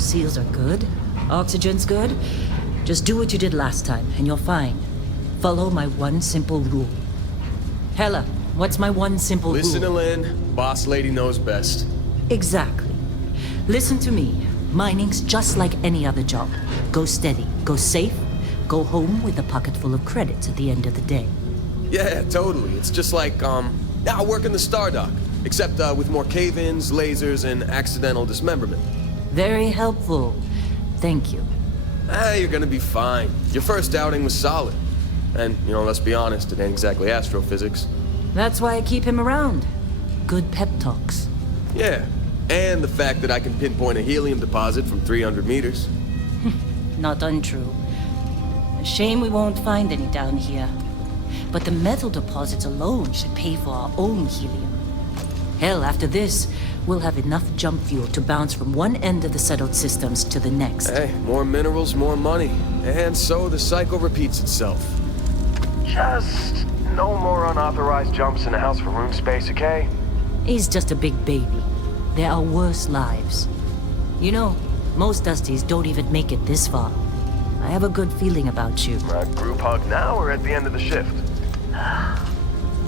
Seals are good. Oxygen's good. Just do what you did last time, and you're fine. Follow my one simple rule. Hella, what's my one simple rule? Listen to Lynn. Boss lady knows best. Exactly. Listen to me. Mining's just like any other job. Go steady, go safe, go home with a pocket full of credits at the end of the day. Yeah, totally. It's just like, I work in the Stardock. Except with more cave-ins, lasers, and accidental dismemberment. Very helpful. Thank you. You're gonna be fine. Your first outing was solid. And, let's be honest, it ain't exactly astrophysics. That's why I keep him around. Good pep talks. Yeah, and the fact that I can pinpoint a helium deposit from 300 meters. Not untrue. A shame we won't find any down here. But the metal deposits alone should pay for our own helium. Hell, after this, we'll have enough jump fuel to bounce from one end of the settled systems to the next. Hey, more minerals, more money. And so the cycle repeats itself. Just no more unauthorized jumps in the house for room space, okay? He's just a big baby. There are worse lives. Most Dusties don't even make it this far. I have a good feeling about you. A group hug now or at the end of the shift?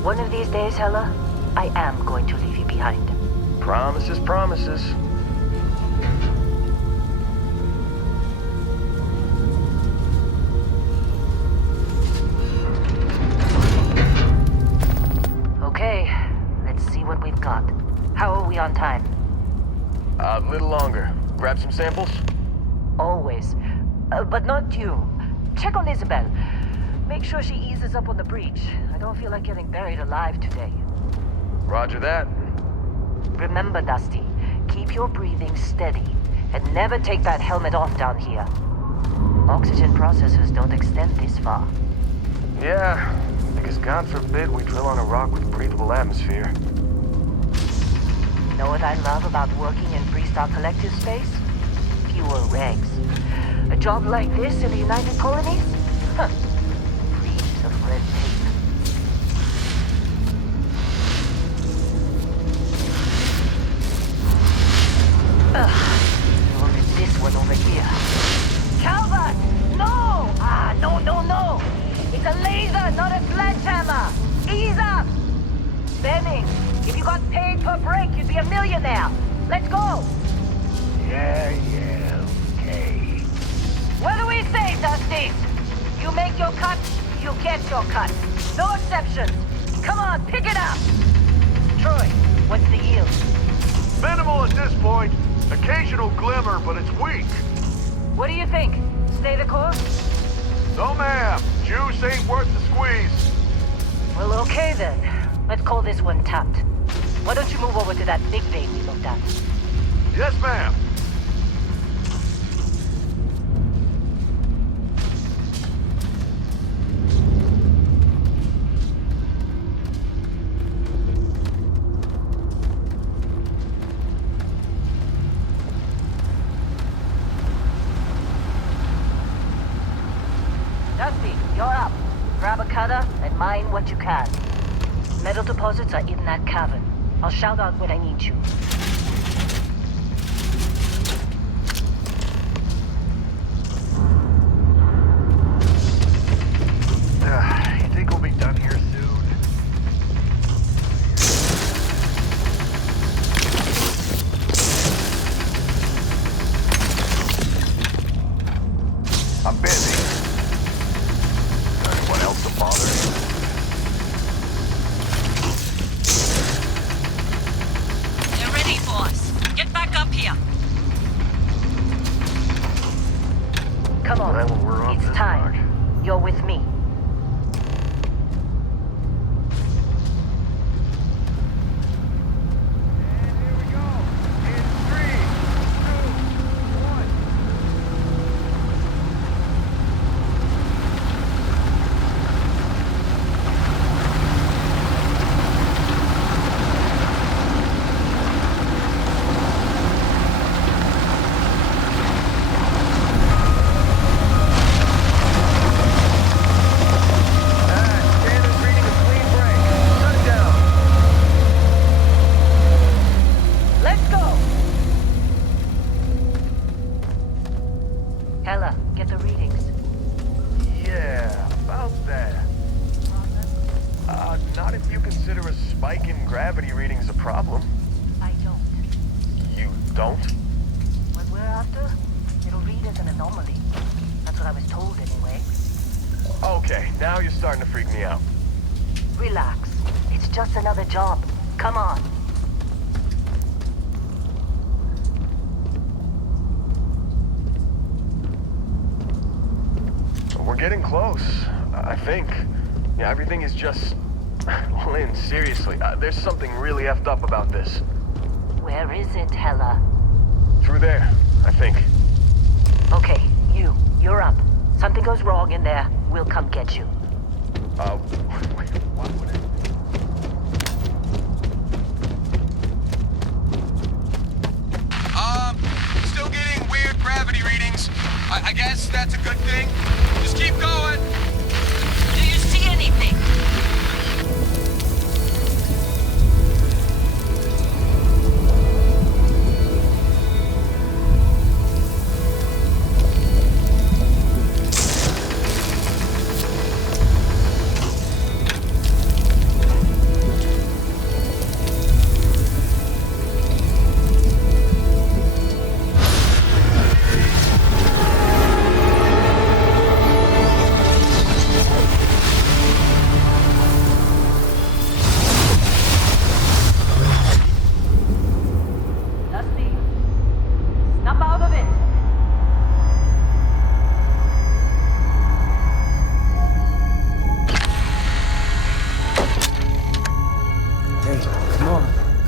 One of these days, Hella, I am going to leave you behind. Promises, promises. Okay, let's see what we've got. How are we on time? A little longer. Grab some samples? Always. But not you. Check on Isabel. Make sure she eases up on the breach. I don't feel like getting buried alive today. Roger that. Remember, Dusty, keep your breathing steady and never take that helmet off down here. Oxygen processors don't extend this far. Yeah, because God forbid we drill on a rock with breathable atmosphere. Know what I love about working in Freestar Collective space? Fewer regs. A job like this in the United Colonies? Huh. Reams of red tape. Look at this one over here. Calvert! No! No. It's a laser, not a sledgehammer. Ease up! Benning, if you got paid per break, you'd be a millionaire. Let's go! Yeah, okay. What do we say, Dusty? You make your cut, you get your cut. No exceptions. Come on, pick it up! Troy, what's the yield? Minimal at this point. Occasional glimmer, but it's weak. What do you think? Stay the course? No, ma'am. Juice ain't worth the squeeze. Well, okay then. Let's call this one tapped. Why don't you move over to that big vein we looked at? Yes, ma'am. Dusty, you're up. Grab a cutter and mine what you can. Metal deposits are in that cavern. I'll shout out when I need you. You think we'll be done here soon? I'm busy. Anyone else to bother? They're ready for us. Get back up here. Come on. Well, we're off It's this time. rock. You're with me. Hella, get the readings. Yeah, about that. Not if you consider a spike in gravity readings a problem. I don't. You don't? What we're after, it'll read as an anomaly. That's what I was told anyway. Okay, now you're starting to freak me out. Relax. It's just another job. Come on. We're getting close, I think. Yeah, everything is just... Lynn, seriously, there's something really effed up about this. Where is it, Hella? Through there, I think. Okay, you're up. Something goes wrong in there, we'll come get you. Wait, why would it... Still getting weird gravity readings. I guess that's a good thing. Just keep going. Do you see anything?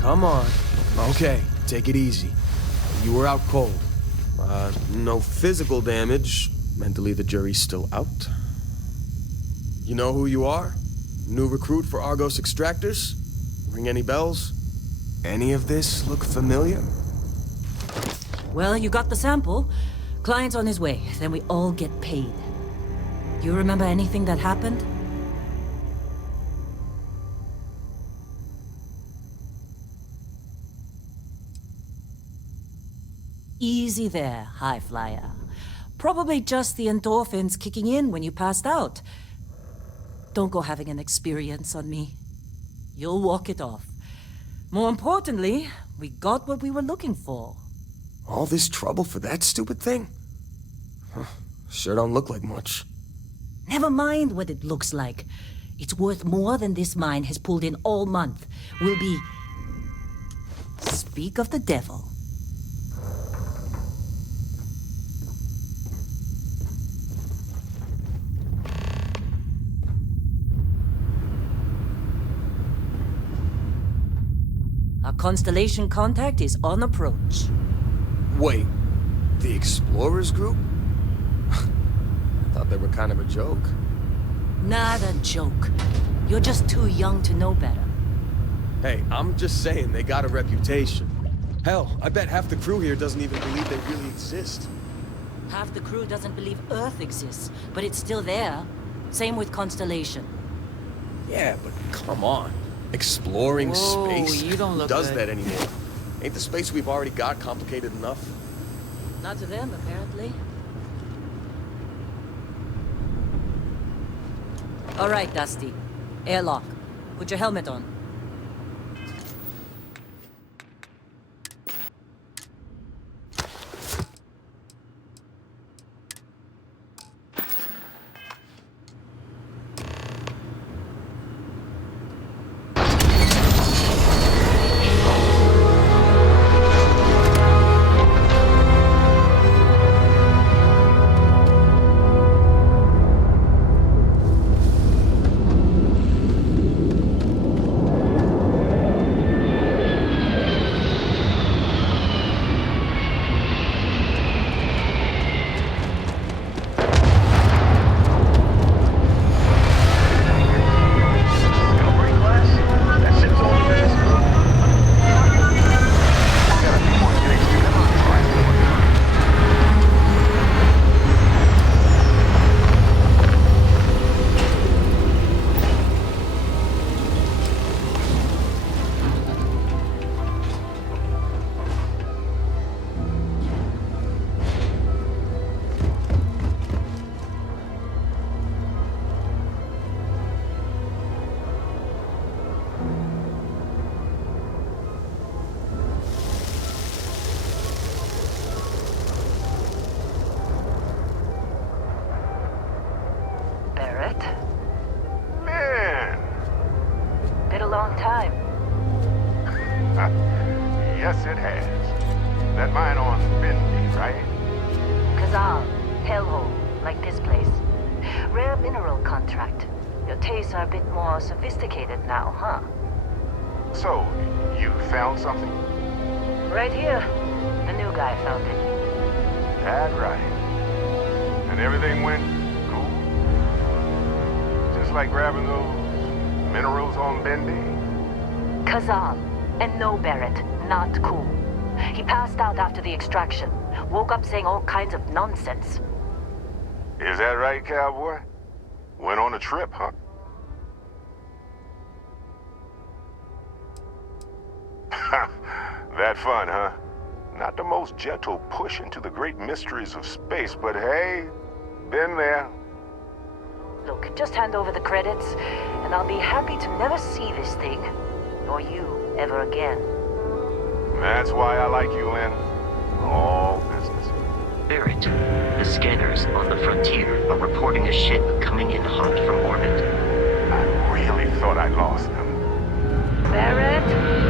Come on. Okay, take it easy. You were out cold. No physical damage. Mentally, the jury's still out. You know who you are? New recruit for Argos Extractors? Ring any bells? Any of this look familiar? Well, you got the sample. Client's on his way, then we all get paid. You remember anything that happened? Easy there, high flyer. Probably just the endorphins kicking in when you passed out. Don't go having an experience on me. You'll walk it off. More importantly, we got what we were looking for. All this trouble for that stupid thing? Huh, sure don't look like much. Never mind what it looks like. It's worth more than this mine has pulled in all month. We'll be... Speak of the devil. Our Constellation contact is on approach. Wait, the Explorers group? I thought they were kind of a joke. Not a joke. You're just too young to know better. Hey, I'm just saying they got a reputation. Hell, I bet half the crew here doesn't even believe they really exist. Half the crew doesn't believe Earth exists, but it's still there. Same with Constellation. Yeah, but come on. Exploring Whoa, space? you don't Who look does good. that anymore? Ain't the space we've already got complicated enough? Not to them, apparently. All right, Dusty. Airlock. Put your helmet on. tastes are a bit more sophisticated now, huh? So, you found something? Right here. The new guy found it. That right. And everything went cool? Just like grabbing those minerals on Bendy? Kazal. And no, Barrett. Not cool. He passed out after the extraction. Woke up saying all kinds of nonsense. Is that right, cowboy? Went on a trip, huh? That fun, huh? Not the most gentle push into the great mysteries of space, but hey, been there. Look, just hand over the credits, and I'll be happy to never see this thing, or you, ever again. That's why I like you, Lynn. All business. Barrett, the scanners on the frontier are reporting a ship coming in hot from orbit. I really thought I lost them. Barrett?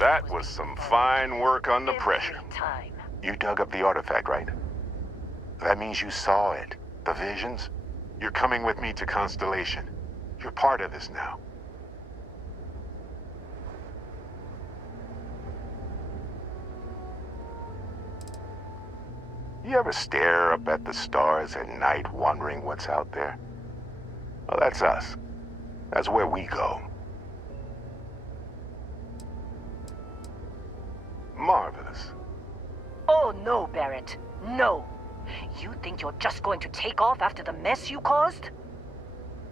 That was some fine work under pressure. Time. You dug up the artifact, right? That means you saw it. The visions? You're coming with me to Constellation. You're part of this now. You ever stare up at the stars at night wondering what's out there? Well, that's us. That's where we go. Marvelous. Oh, no, Barrett. No. You think you're just going to take off after the mess you caused?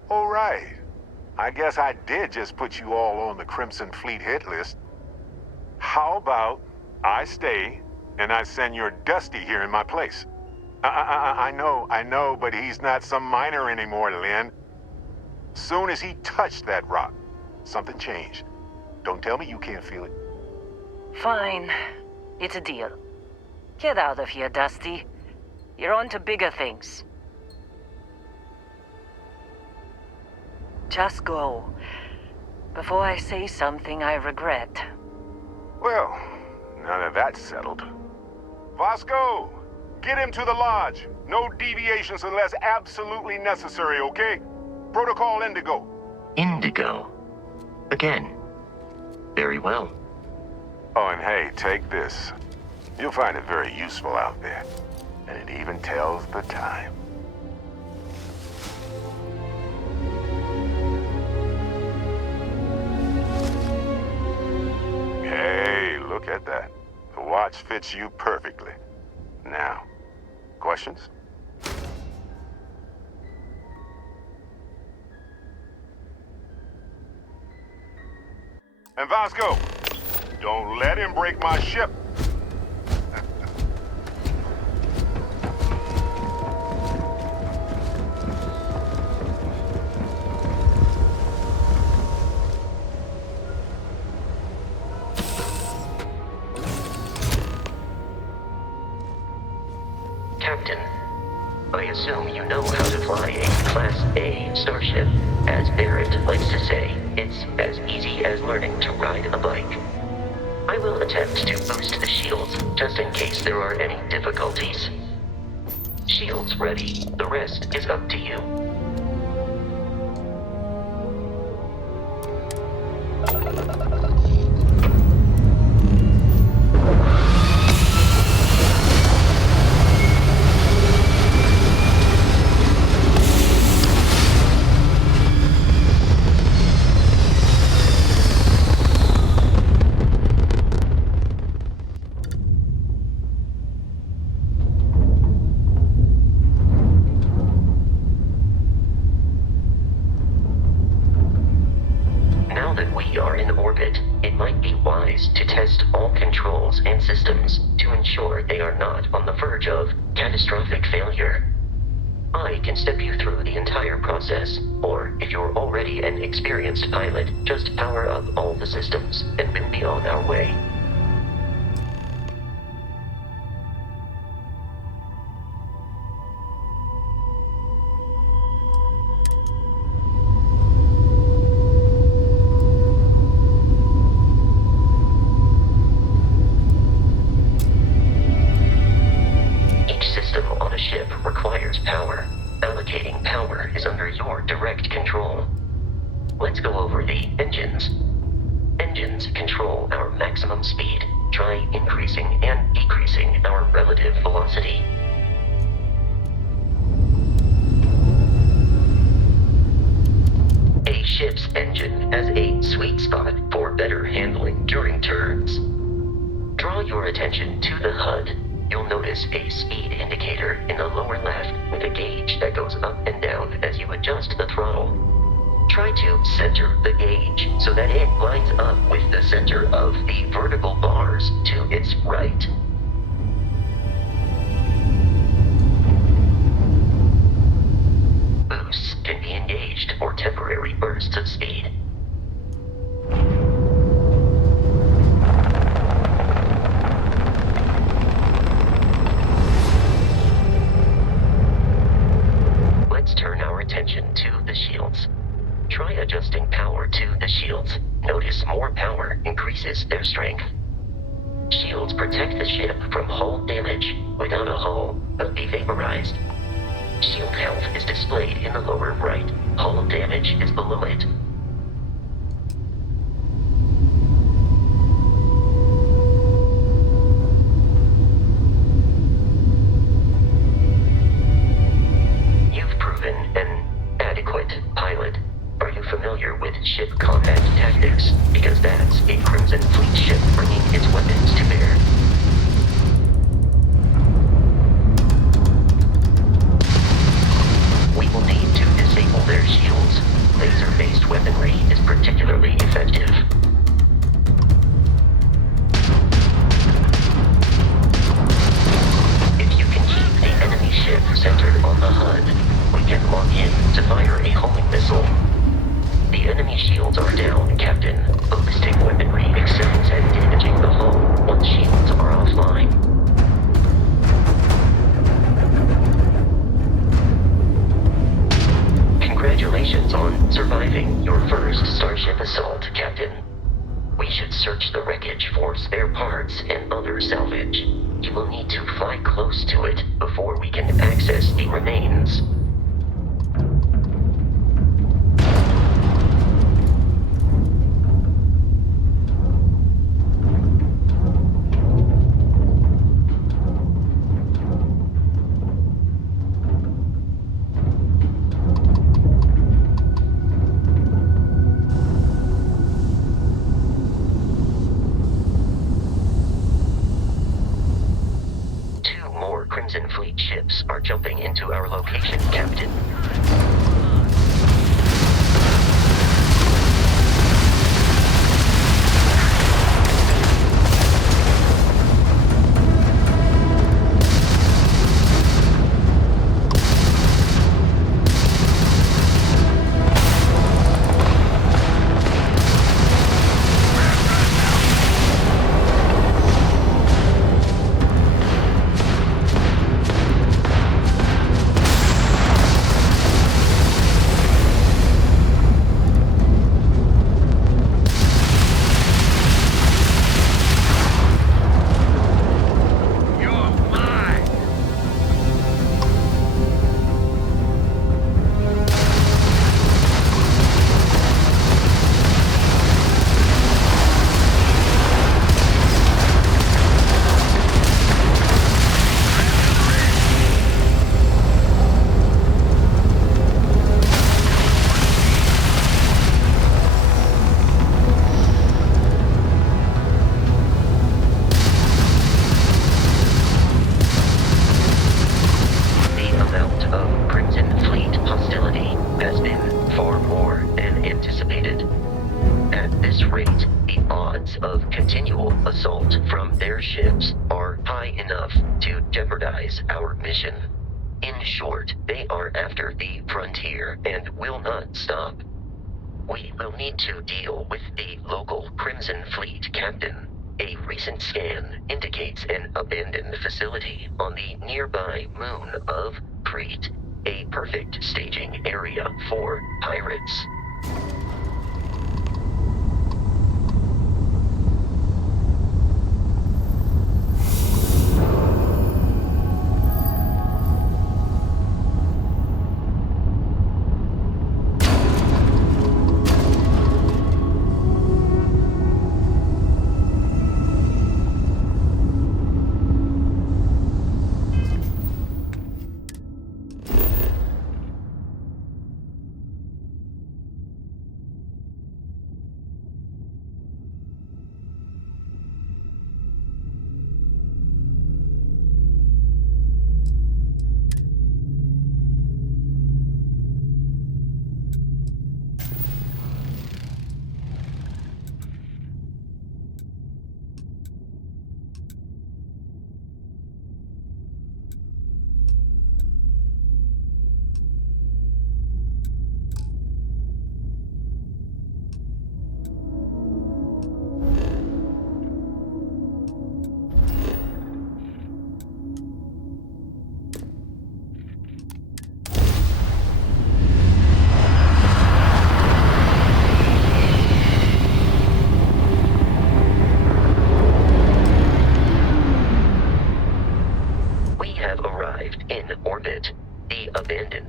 All right. I guess I did just put you all on the Crimson Fleet hit list. How about I stay and I send your Dusty here in my place? I know, but he's not some miner anymore, Lynn. Soon as he touched that rock, something changed. Don't tell me you can't feel it. Fine. It's a deal. Get out of here, Dusty. You're on to bigger things. Just go. Before I say something I regret. Well, now that that's settled. Vasco, get him to the lodge. No deviations unless absolutely necessary, okay? Protocol Indigo. Indigo. Again. Very well. Oh, and hey, take this. You'll find it very useful out there. And it even tells the time. Hey, look at that. The watch fits you perfectly. Now, questions? And Vasco, don't let him break my ship. Captain, I assume you know how to fly a Class A starship. As Barrett likes to say, it's as easy as learning to ride a bike. I will attempt to boost the shields, just in case there are any difficulties. Shields ready. The rest is up to you. Now that we are in orbit, it might be wise to test all controls and systems to ensure they are not on the verge of catastrophic failure. I can step you through the entire process, or if you're already an experienced pilot, just power up all the systems, and we'll be on our way. Each system on a ship requires power. Allocating power is under your direct control. Let's go over the engines. Engines control our maximum speed. Try increasing and decreasing our relative velocity. A ship's engine has a sweet spot for better handling during turns. Draw your attention to the HUD. You'll notice a speed indicator in the lower left with a gauge that goes up and down as you adjust the throttle. Try to center the gauge so that it lines up with the center of the vertical bars to its right. Boosts can be engaged for temporary bursts of speed. Let's turn our attention to the shields. Try adjusting power to the shields. Notice more power increases their strength. Shields protect the ship from hull damage. Without a hull, they'll be vaporized. Shield health is displayed in the lower right. Hull damage is below it. You've proven an adequate pilot. Are you familiar with ship combat tactics? Because that's a Crimson Fleet ship bringing its weapons to bear. We will need to disable their shields. Laser-based weapons search the wreckage for spare parts and other salvage. You will need to fly close to it before we can access the remains. Crimson Fleet ships are jumping into our location, Captain. Our mission. In short, they are after the frontier and will not stop. We will need to deal with the local Crimson Fleet captain. A recent scan indicates an abandoned facility on the nearby moon of Crete, a perfect staging area for pirates.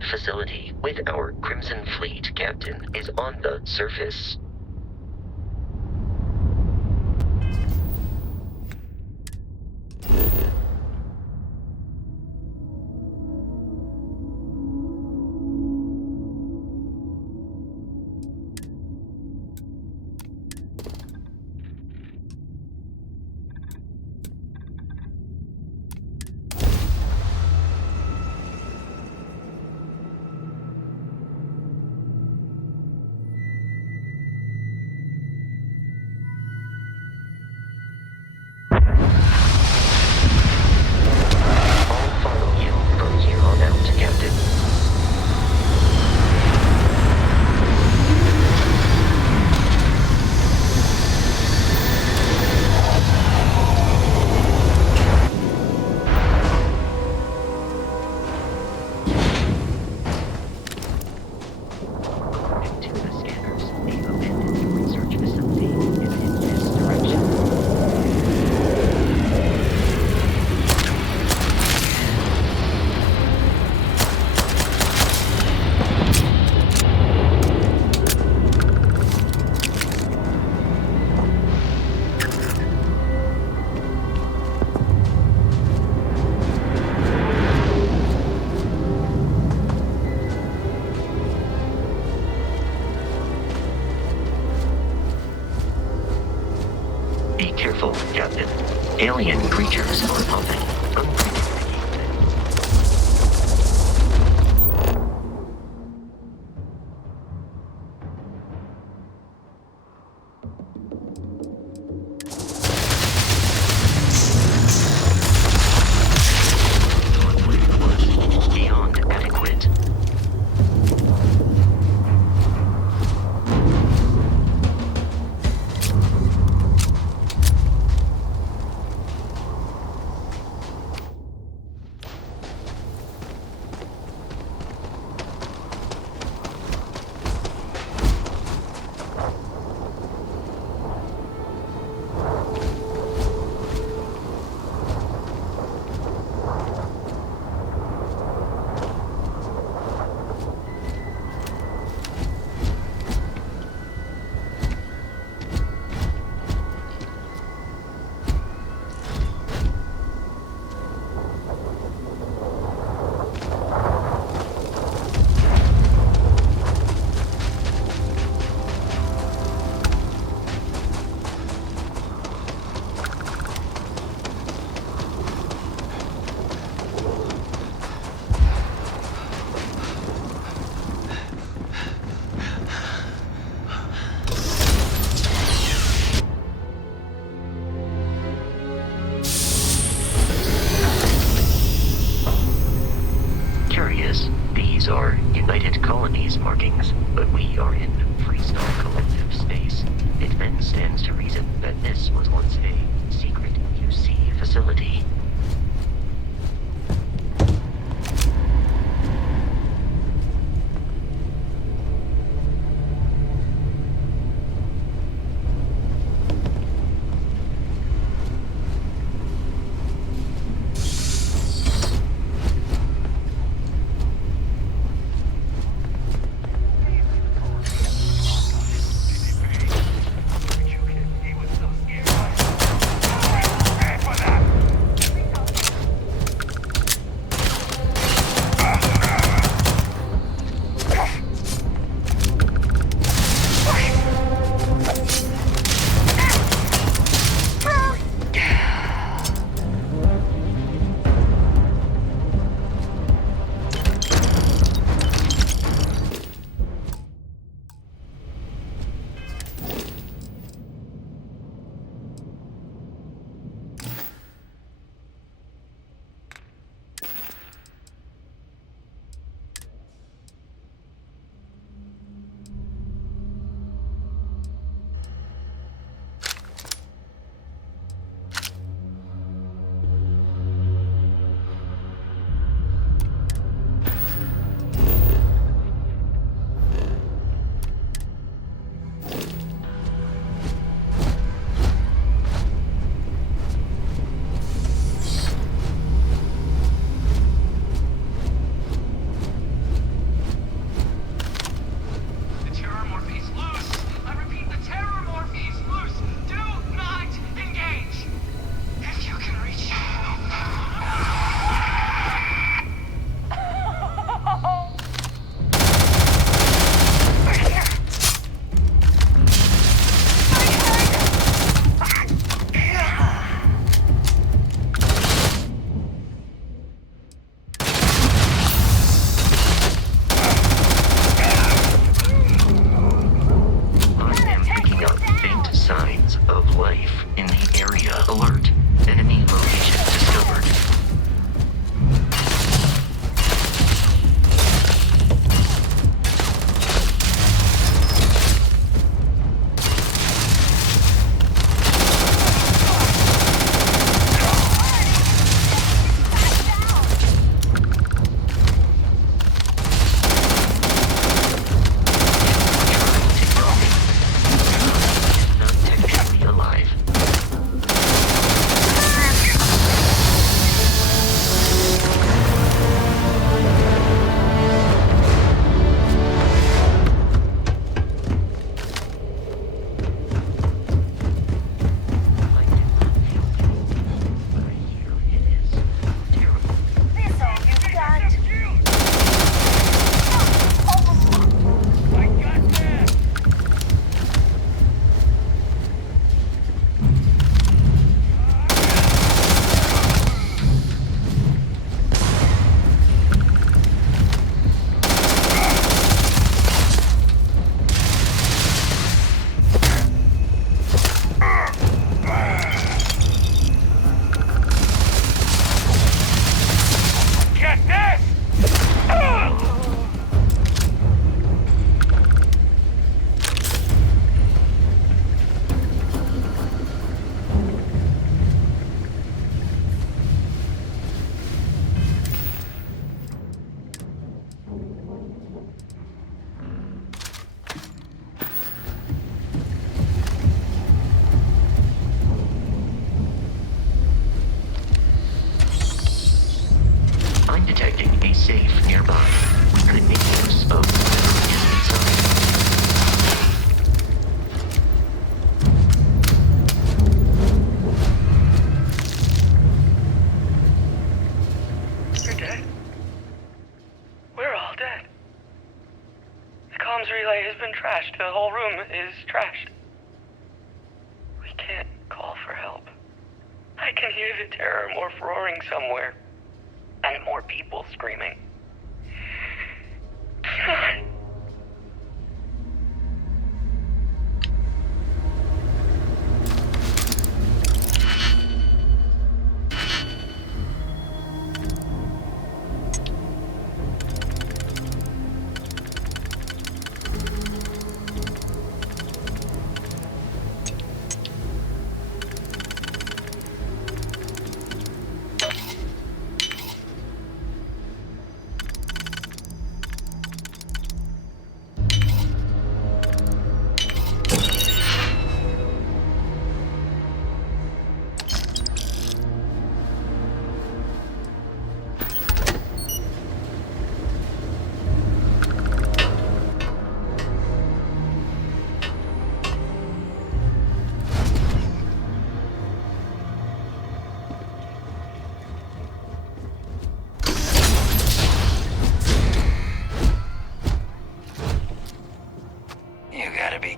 Facility with our Crimson Fleet captain is on the surface. Be careful, Captain. Alien creatures are often unpredictable. Beyond adequate. These are United Colonies markings, but we are in Freestyle Collective space. It then stands to reason that this was once a secret UC facility. safe nearby. We could make use of whatever is inside. You're dead. We're all dead. The comms relay has been trashed. The whole room is trashed. We can't call for help. I can hear the terror morph roaring somewhere. And more people screaming. God.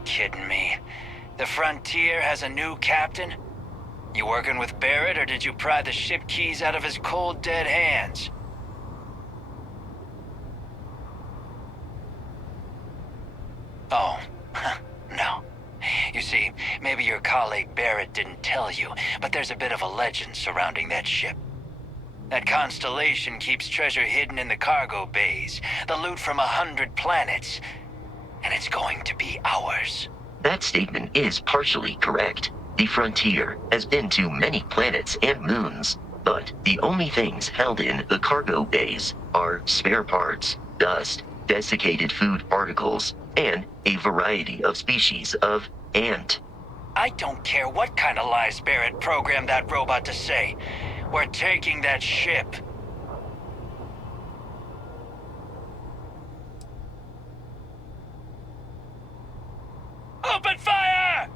Kidding me. The Frontier has a new captain? You working with Barrett, or did you pry the ship keys out of his cold, dead hands? Oh, no. You see, maybe your colleague Barrett didn't tell you, but there's a bit of a legend surrounding that ship. That constellation keeps treasure hidden in the cargo bays, the loot from 100 planets. And it's going to be ours. That statement is partially correct. The Frontier has been to many planets and moons, but the only things held in the cargo bays are spare parts, dust, desiccated food particles, and a variety of species of ant. I don't care what kind of lies Barrett programmed that robot to say. We're taking that ship. Open fire!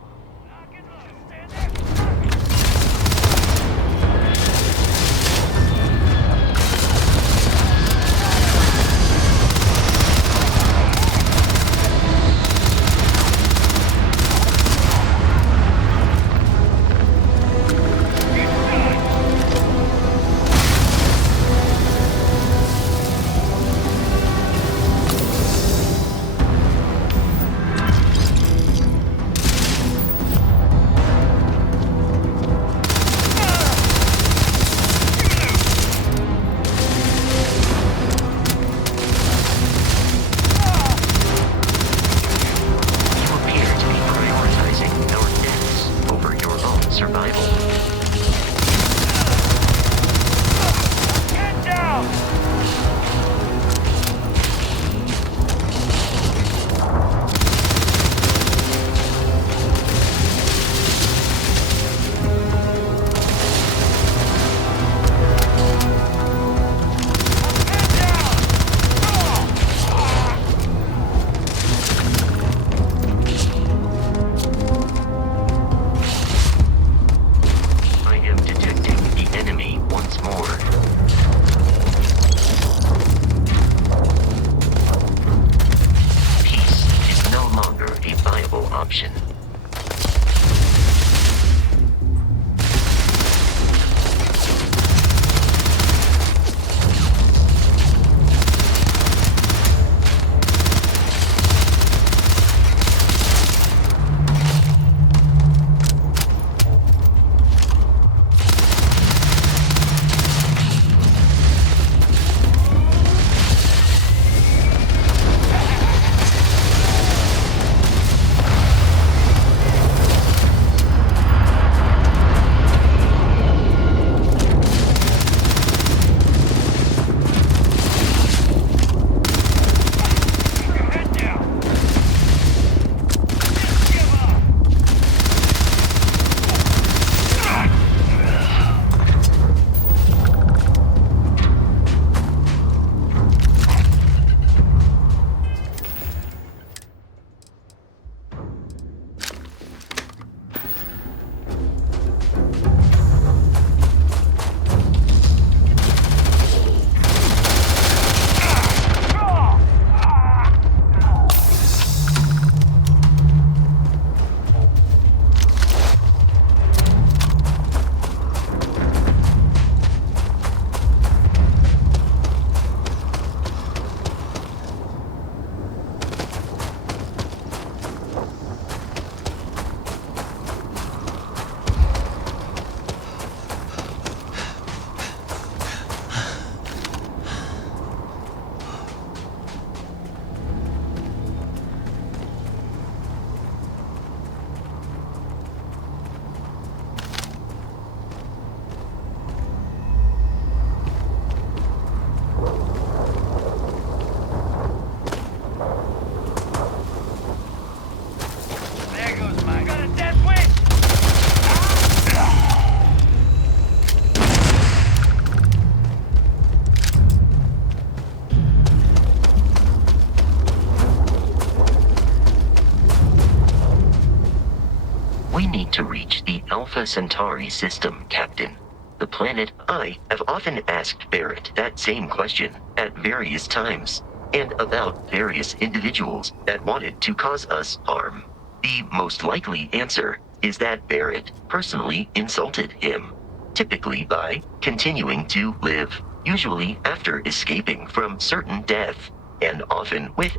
Alpha Centauri system, Captain. The planet. I have often asked Barrett that same question at various times, and about various individuals that wanted to cause us harm. The most likely answer is that Barrett personally insulted him, typically by continuing to live, usually after escaping from certain death, and often with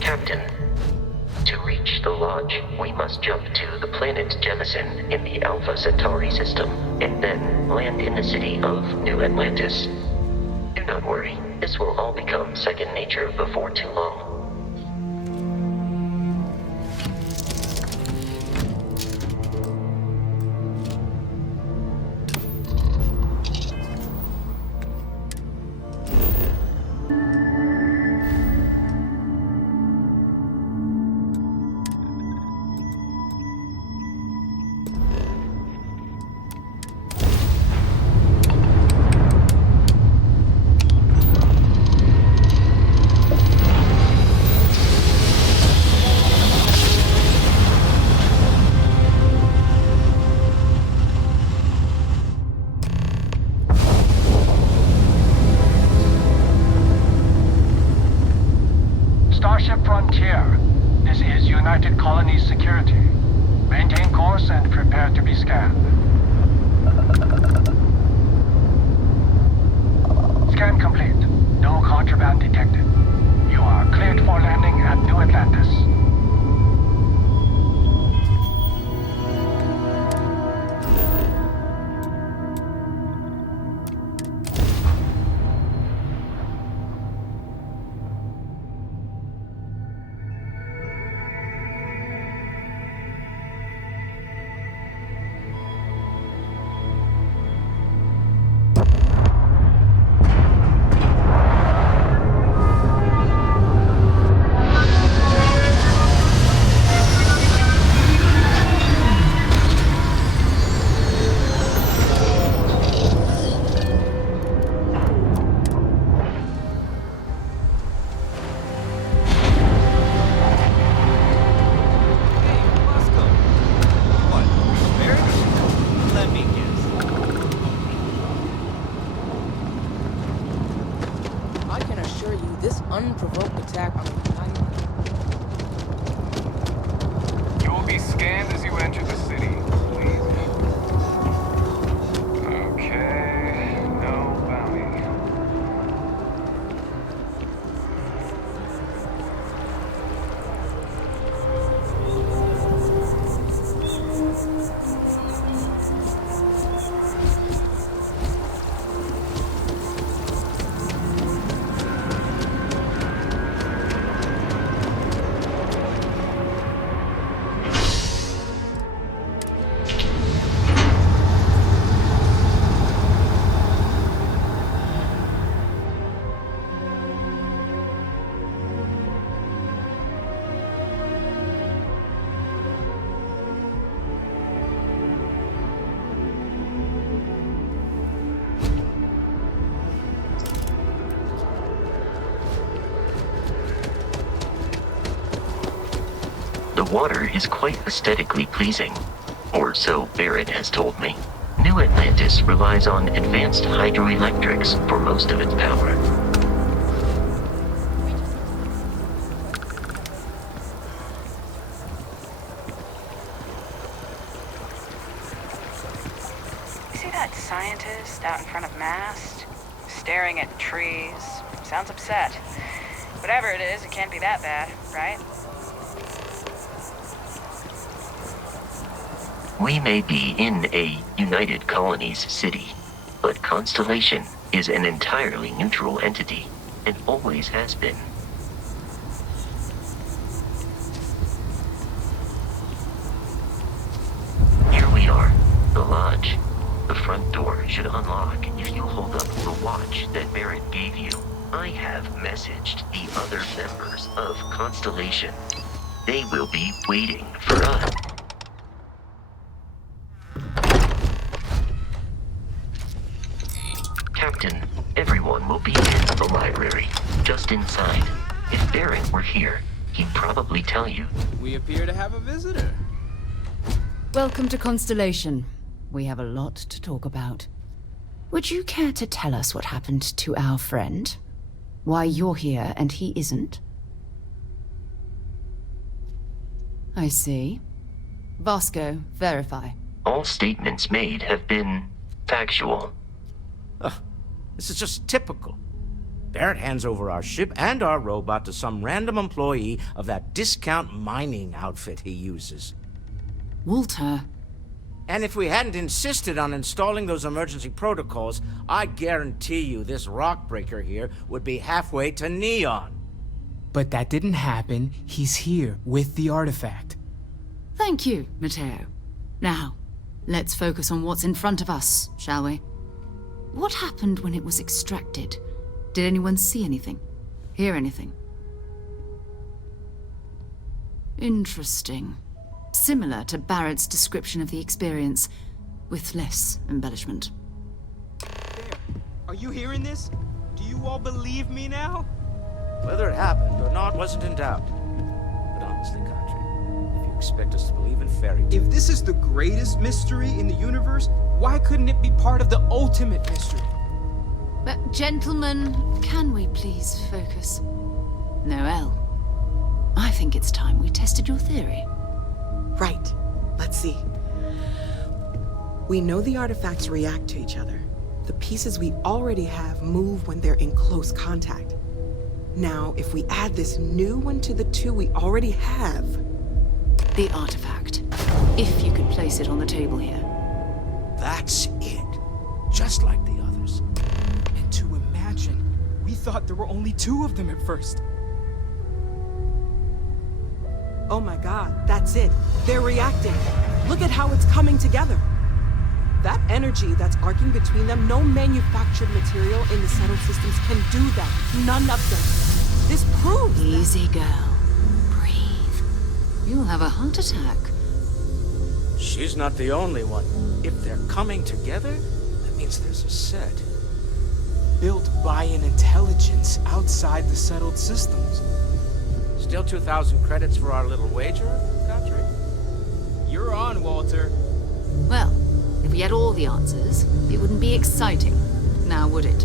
Captain. To reach the lodge, we must jump to the planet Jemison in the Alpha Centauri system, and then land in the city of New Atlantis. Do not worry, this will all become second nature before too long. Starship Frontier. This is United Colonies Security. Maintain course and prepare to be scanned. Scan complete. No contraband detected. You are cleared for landing at New Atlantis. Unprovoked attack on the United. You will be scanned as you enter the city. Please. Okay, no bounty. The water is quite aesthetically pleasing, or so Barrett has told me. New Atlantis relies on advanced hydroelectrics for most of its power. You see that scientist out in front of mast? Staring at trees. Sounds upset. Whatever it is, it can't be that bad, right? We may be in a United Colonies city, but Constellation is an entirely neutral entity, and always has been. Here we are, the lodge. The front door should unlock if you hold up the watch that Barrett gave you. I have messaged the other members of Constellation. They will be waiting for us. Captain, everyone will be in the library, just inside. If Barrett were here, he'd probably tell you. We appear to have a visitor. Welcome to Constellation. We have a lot to talk about. Would you care to tell us what happened to our friend? Why you're here and he isn't? I see. Vasco, verify. All statements made have been factual. This is just typical. Barrett hands over our ship and our robot to some random employee of that discount mining outfit he uses. Walter. And if we hadn't insisted on installing those emergency protocols, I guarantee you this rock breaker here would be halfway to Neon. But that didn't happen. He's here with the artifact. Thank you, Matteo. Now, let's focus on what's in front of us, shall we? What happened when it was extracted? Did anyone see anything? Hear anything? Interesting. Similar to Barrett's description of the experience, with less embellishment. There. Are you hearing this? Do you all believe me now? Whether it happened or not wasn't in doubt. But honestly, Country, if you expect us to believe in fairy tales... If this is the greatest mystery in the universe, why couldn't it be part of the ultimate mystery? But gentlemen, can we please focus? Noel, I think it's time we tested your theory. Right. Let's see. We know the artifacts react to each other. The pieces we already have move when they're in close contact. Now, if we add this new one to the two we already have... The artifact. If you could place it on the table here. That's it. Just like the others. And to imagine, we thought there were only 2 of them at first. Oh my god, that's it. They're reacting. Look at how it's coming together. That energy that's arcing between them, no manufactured material in the settled systems can do that. None of them. This proves Easy, girl. Breathe. You'll have a heart attack. She's not the only one. If they're coming together, that means there's a set. Built by an intelligence outside the settled systems. Still 2,000 credits for our little wager, Country? You're on, Walter. Well, if we had all the answers, it wouldn't be exciting, now would it?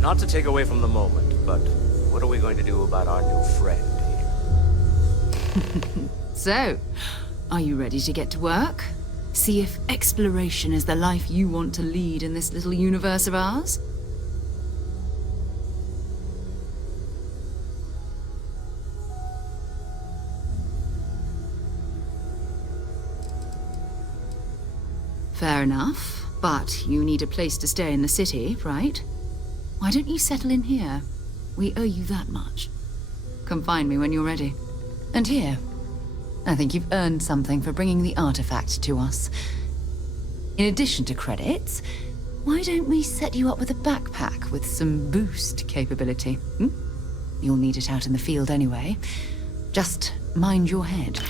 Not to take away from the moment, but what are we going to do about our new friend here? So, are you ready to get to work? See if exploration is the life you want to lead in this little universe of ours? Fair enough, but you need a place to stay in the city, right? Why don't you settle in here? We owe you that much. Come find me when you're ready. And here, I think you've earned something for bringing the artifact to us. In addition to credits, why don't we set you up with a backpack with some boost capability? You'll need it out in the field anyway. Just mind your head.